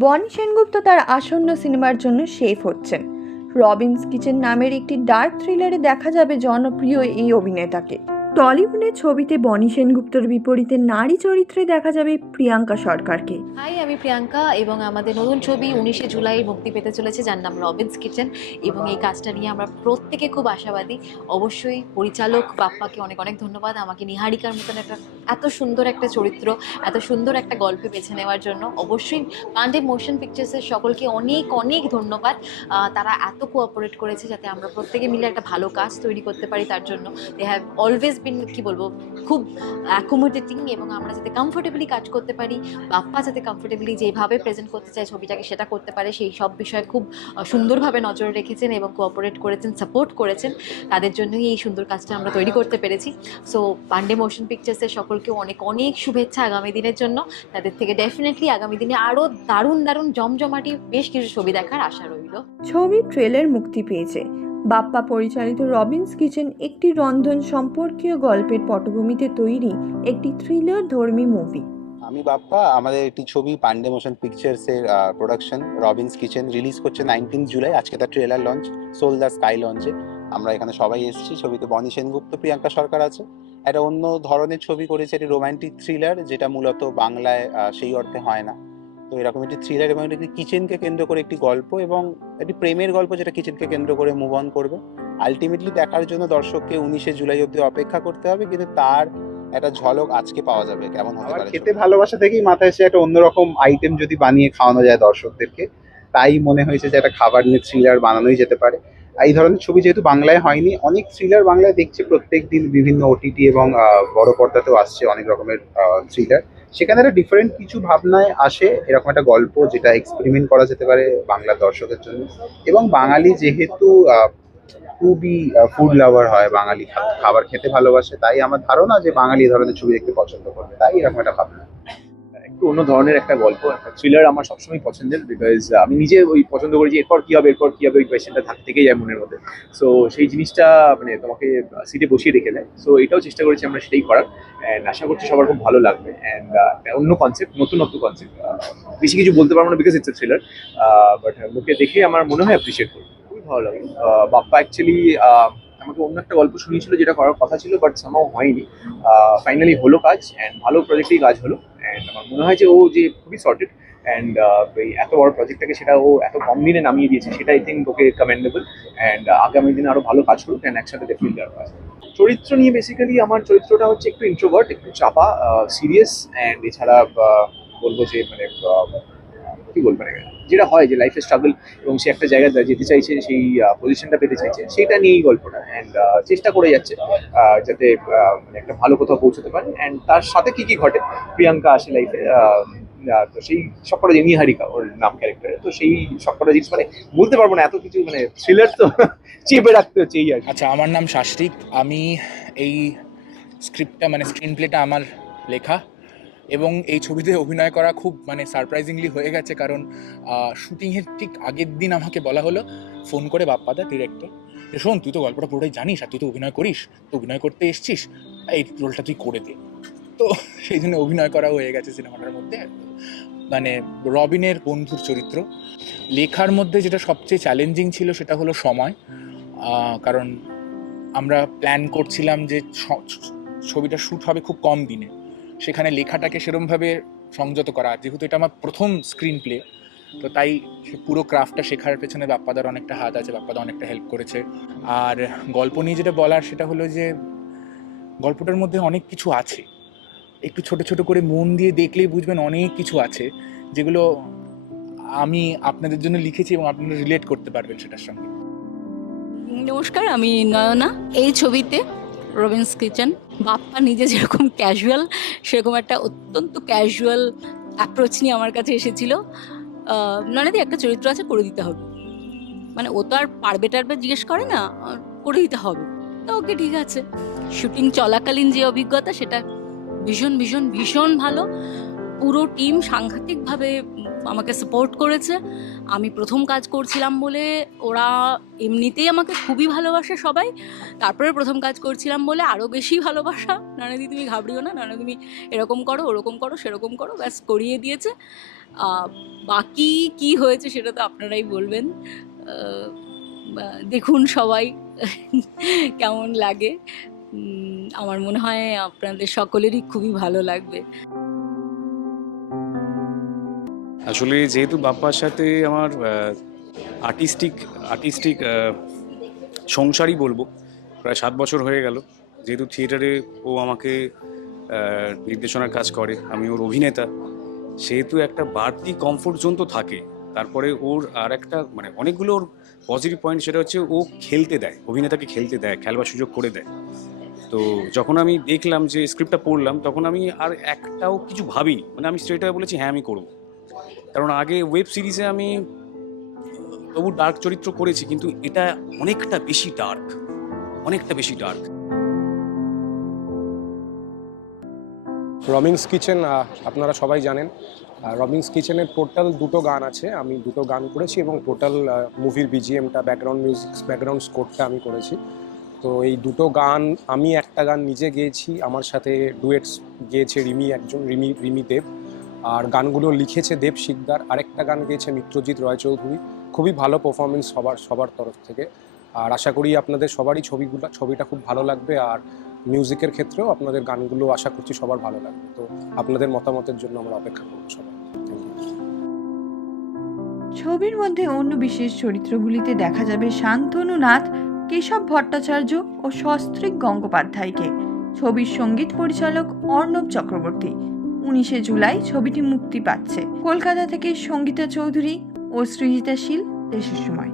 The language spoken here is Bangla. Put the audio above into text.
বনি সেনগুপ্ত তার আসন্ন সিনেমার জন্য শেফ হচ্ছেন। রবিন্স কিচেন নামের একটি ডার্ক থ্রিলারে দেখা যাবে জনপ্রিয় এই অভিনেতাকে। টলিউডের ছবিতে বনি সেনগুপ্তর বিপরীতে নারী চরিত্রে দেখা যাবে প্রিয়াঙ্কা সরকারকে। হাই আমি প্রিয়াঙ্কা এবং আমাদের নতুন ছবি উনিশে জুলাই মুক্তি পেতে চলেছে যার নাম রবিন্স কিচেন এবং এই কাজটা নিয়ে আমরা প্রত্যেকে খুব আশাবাদী। অবশ্যই পরিচালক বাপ্পাকে অনেক অনেক ধন্যবাদ। আমাকে নিহারিকার মতন একটা এত সুন্দর একটা চরিত্র, এত সুন্দর একটা গল্পে বেছে নেওয়ার জন্য অবশ্যই পান্ডে মোশন পিকচার্সের সকলকে অনেক অনেক ধন্যবাদ। তারা এত কোঅপারেট করেছে যাতে আমরা প্রত্যেকে মিলে একটা ভালো কাজ তৈরি করতে পারি তার জন্য। দে হ্যাভ অলওয়েজ বিন কি বলব, খুব অ্যাকোমোডেটিং এবং আমরা যাতে কমফোর্টেবলি কাজ করতে পারি, বাপ্পা যাতে কমফোর্টেবলি যেভাবে প্রেজেন্ট করতে চায়, ছবিটাকে সেটা করতে পারে, সেই সব বিষয়ে খুব সুন্দরভাবে নজর রেখেছেন এবং কোঅপারেট করেছেন সাপোর্ট করেছেন। তাদের জন্যই এই সুন্দর কাজটা আমরা তৈরি করতে পেরেছি। সো পান্ডে মোশন পিকচার্সের সকলকে অনেক অনেক শুভেচ্ছা আগামী দিনের জন্য। তাদের থেকে ডেফিনেটলি আগামী দিনে আরও দারুণ দারুণ জমজমাটি বেশ কিছু ছবি দেখার আশা রইল। ছবির ট্রেলার মুক্তি পেয়েছে। বাপ্পা পরিচালিত রবিন্স কিচেন একটি রন্ধন সম্পর্কীয় গল্পের পটভূমিতে তৈরি একটি থ্রিলার ধর্মী মুভি আমি বাপ্পা আমাদের একটি ছবি পান্ডে মোশন পিকচার্স এর প্রোডাকশন রবিন্স কিচেন রিলিজ করছে নাইনটিন জুলাই আজকে তার trailer launch soul the sky লঞ্চে আমরা এখানে সবাই এসেছি ছবিতে বনি সেনগুপ্ত প্রিয়াঙ্কা সরকার আছে। একটা অন্য ধরনের ছবি করেছে একটি রোমান্টিক থ্রিলার যেটা মূলত বাংলায় সেই অর্থে হয় না। তো এরকম একটি থ্রিলার এবং একটি কিচেনকে কেন্দ্র করে একটি গল্প এবং একটি প্রেমের গল্প যেটা কিচেনকে কেন্দ্র করে মুভ অন করবে। আলটিমেটলি দেখার জন্য দর্শককে উনিশে জুলাই অব্দি অপেক্ষা করতে হবে কিন্তু তার একটা ঝলক আজকে পাওয়া যাবে কেমন হতে পারে খেতে ভালোবাসা থেকেই মাথায় এসে একটা অন্যরকম আইটেম যদি বানিয়ে খাওয়ানো যায় দর্শকদেরকে তাই মনে হয়েছে যে একটা খাবার নিয়ে থ্রিলার বানানোই যেতে পারে। এই ধরনের ছবি যেহেতু বাংলায় হয়নি, অনেক থ্রিলার বাংলায় দেখছে প্রত্যেক দিন বিভিন্ন ওটিটি এবং বড় পর্দাতেও আসছে অনেক রকমের থ্রিলার সেখানে একটা ডিফারেন্ট কিছু ভাবনায় আসে, এরকম একটা গল্প যেটা এক্সপেরিমেন্ট করা যেতে পারে বাংলার দর্শকের জন্য। এবং বাঙালি যেহেতু খুবই ফুড লাভার হয়, বাঙালি খাবার খেতে ভালোবাসে, তাই আমার ধারণা যে বাঙালি ধরনের ছবি দেখতে পছন্দ করবে, তাই এরকম একটা ভাবনা। একটু অন্য ধরনের একটা গল্প, একটা থ্রিলার আমার সবসময় পছন্দের বিকজ আমি নিজে ওই পছন্দ করি যে এরপর কি হবে, এরপর কি হবে, ওই কোয়েশ্চেনটা থাক থেকেই যায় মনের মধ্যে। সো সেই জিনিসটা মানে তোমাকে সিটে বসিয়ে রেখে দেয়। সো এটাও চেষ্টা করেছি আমরা সেটাই করার অ্যান্ড আশা করছি সবার খুব ভালো লাগবে অ্যান্ড অন্য কনসেপ্ট নতুনত্ব কনসেপ্ট বেশি কিছু বলতে পারব না because it's a thriller but লোকে দেখে আমার মনে হয় অ্যাপ্রিসিয়েট করবে। খুবই ভালো লাগে। বাপ্পা অ্যাকচুয়ালি আমাকে অন্য একটা গল্প শুনিয়েছিল যেটা করার কথা ছিল বাট সামাও হয়নি। ফাইনালি হলো কাজ অ্যান্ড ভালো প্রজেক্টেই কাজ হলো। অ্যান্ড আমার মনে হয় যে ও যে খুবই সর্টেড অ্যান্ড এই এত বড় প্রজেক্টটাকে সেটা ও এত কম দিনে নামিয়ে দিয়েছে, সেটা I think okay commendable and আগামী দিনে আরও ভালো কাজ করুক অ্যান্ড একসাথে আরও কাজ চরিত্র নিয়ে বেসিক্যালি আমার চরিত্রটা হচ্ছে একটু ইন্ট্রোভার্ট একটু চাপা সিরিয়াস অ্যান্ড এছাড়া বলব যে মানে কি বলব মানে যেটা হয় যে লাইফে স্ট্রাগল এবং সে একটা জায়গায় যেতে চাইছে সেই পজিশনটা পেতে চাইছে সেটা নিয়েই গল্পটা। অ্যান্ড চেষ্টা করে যাচ্ছে যাতে মানে একটা ভালো কোথাও পৌঁছতে পারে। অ্যান্ড তার সাথে কি কি ঘটে? প্রিয়াঙ্কা আসে লাইফে তো সেই সবকটা যে নিহারিকা ওর নাম ক্যারেক্টারে তো সেই সবকটা জিনিস মানে বলতে পারব না এত কিছু মানে থ্রিলার তো। চেপে রাখতে হচ্ছে এই আর আচ্ছা আমার নাম শাস্ত্রিক আমি এই স্ক্রিপ্টটা মানে স্ক্রিন প্লেটা আমার লেখা। এবং এই ছবিতে অভিনয় করা খুব মানে সারপ্রাইজিংলি হয়ে গেছে কারণ শুটিংয়ের ঠিক আগের দিন আমাকে বলা হলো ফোন করে বাপ্পাদা ডিরেক্টর যে, শোন, তুই তো গল্পটা পুরোটাই জানিস আর তুই তো অভিনয় করিস, তো অভিনয় করতে এসছিস, এই রোলটা তুই করে দে। তো সেই জন্য অভিনয় করা হয়ে গেছে সিনেমাটার মধ্যে মানে রবিনের বন্ধুর চরিত্র। লেখার মধ্যে যেটা সবচেয়ে চ্যালেঞ্জিং ছিল সেটা হলো সময়। কারণ আমরা প্ল্যান করছিলাম যে ছবিটা শ্যুট হবে খুব কম দিনে। সেখানে লেখাটাকে সেরমভাবে সংযত করা। যেহেতু এটা আমার প্রথম স্ক্রিন প্লে তো তাই পুরো ক্রাফটটা শেখার পেছনে বাপ্পাদার অনেকটা হাত আছে, বাপ্পাদা অনেকটা হেল্প করেছে। আর গল্প নিয়ে যেটা বলার সেটা হলো যে, গল্পটার মধ্যে অনেক কিছু আছে। একটু ছোট ছোট করে মন দিয়ে দেখলেই বুঝবেন অনেক কিছু আছে, যেগুলো আমি আপনাদের জন্য লিখেছি এবং আপনারা রিলেট করতে পারবেন সেটার সঙ্গে। নমস্কার, আমি নয়না। এই ছবিতে রবিন্স কিচেন। বাপ্পা নিজে যেরকম ক্যাজুয়াল সেরকম একটা অত্যন্ত ক্যাজুয়াল অ্যাপ্রোচ নিয়ে আমার কাছে এসেছিল। আহ, নয়নাদি একটা চরিত্র আছে করে দিতে হবে। মানে ও তো আর পারবে টারবে জিজ্ঞেস করে না করে দিতে হবে। তো ওকে ঠিক আছে। শুটিং চলাকালীন যে অভিজ্ঞতা সেটা ভীষণ ভীষণ ভীষণ ভালো। পুরো টিম সাংঘাতিকভাবে আমাকে সাপোর্ট করেছে। আমি প্রথম কাজ করছিলাম বলে ওরা এমনিতেই আমাকে খুবই ভালোবাসে সবাই। তারপরে প্রথম কাজ করছিলাম বলে আরও বেশি ভালোবাসা। নানাদি, তুমি ঘাবড়িও না, নানা তুমি এরকম করো, ওরকম করো, সেরকম করো, ব্যাস করিয়ে দিয়েছে। বাকি কি হয়েছে সেটা তো আপনারাই বলবেন। দেখুন সবাই কেমন লাগে। আমার মনে হয় আপনাদের সকলেরই খুবই ভালো লাগবে। আসলে যেহেতু বাপ্পার সাথে আমার আর্টিস্টিক আর্টিস্টিক সংসারই বলব, প্রায় সাত বছর হয়ে গেল। যেহেতু থিয়েটারে ও আমাকে নির্দেশনার কাজ করে, আমি ওর অভিনেতা, সেহেতু একটা বাড়তি কমফোর্ট জোন তো থাকে। তারপরে ওর আর একটা মানে অনেকগুলো ওর পজিটিভ পয়েন্ট সেটা হচ্ছে ও খেলতে দেয়, অভিনেতাকে খেলতে দেয়, খেলবার সুযোগ করে দেয়। তো যখন আমি দেখলাম যে স্ক্রিপ্টটা পড়লাম, তখন আমি আর একটাও কিছু ভাবিনি। মানে আমি স্ট্রেট বলেছি হ্যাঁ আমি করব। কারণ আগে ওয়েব সিরিজে আমি তবু ডার্ক চরিত্র করেছি, কিন্তু এটা অনেকটা বেশি ডার্ক অনেকটা বেশি ডার্ক রবিংস কিচেন আপনারা সবাই জানেন রবিংস কিচেনের টোটাল দুটো গান আছে, আমি দুটো গান করেছি এবং টোটাল মুভির বিজিএমটা ব্যাকগ্রাউন্ড মিউজিক ব্যাকগ্রাউন্ড স্কোরটা আমি করেছি। তো এই দুটো গান, আমি একটা গান নিজে গেয়েছি, আমার সাথে ডুয়েটস গেয়েছে রিমি, একজন রিমি রিমি দেব। আর গানগুলো লিখেছে দেব শিকদার। আরেকটা গান গেয়েছে মিত্রজিৎ রয়চৌধুরী। খুবই ভালো পারফরমেন্স সবার সবার তরফ থেকে। আর আশা করি আপনাদের সবারই ছবিগুলো, ছবিটা খুব ভালো লাগবে। আর মিউজিকের ক্ষেত্রেও আপনাদের গানগুলো আশা করছি সবার ভালো লাগবে। তো আপনাদের মতামতের জন্য আমরা অপেক্ষা করব সবাই। ছবির মধ্যে অন্য বিশেষ চরিত্রগুলিতে দেখা যাবে শান্তনু নাথ কেশব ভট্টাচার্য ও সস্ত্রিক গঙ্গোপাধ্যায়কে। ছবির সংগীত পরিচালক অর্ণব চক্রবর্তী। উনিশে জুলাই ছবিটি মুক্তি পাচ্ছে। কলকাতা থেকে সঙ্গীতা চৌধুরী ও সৃজিতা শীল দেশের সময়।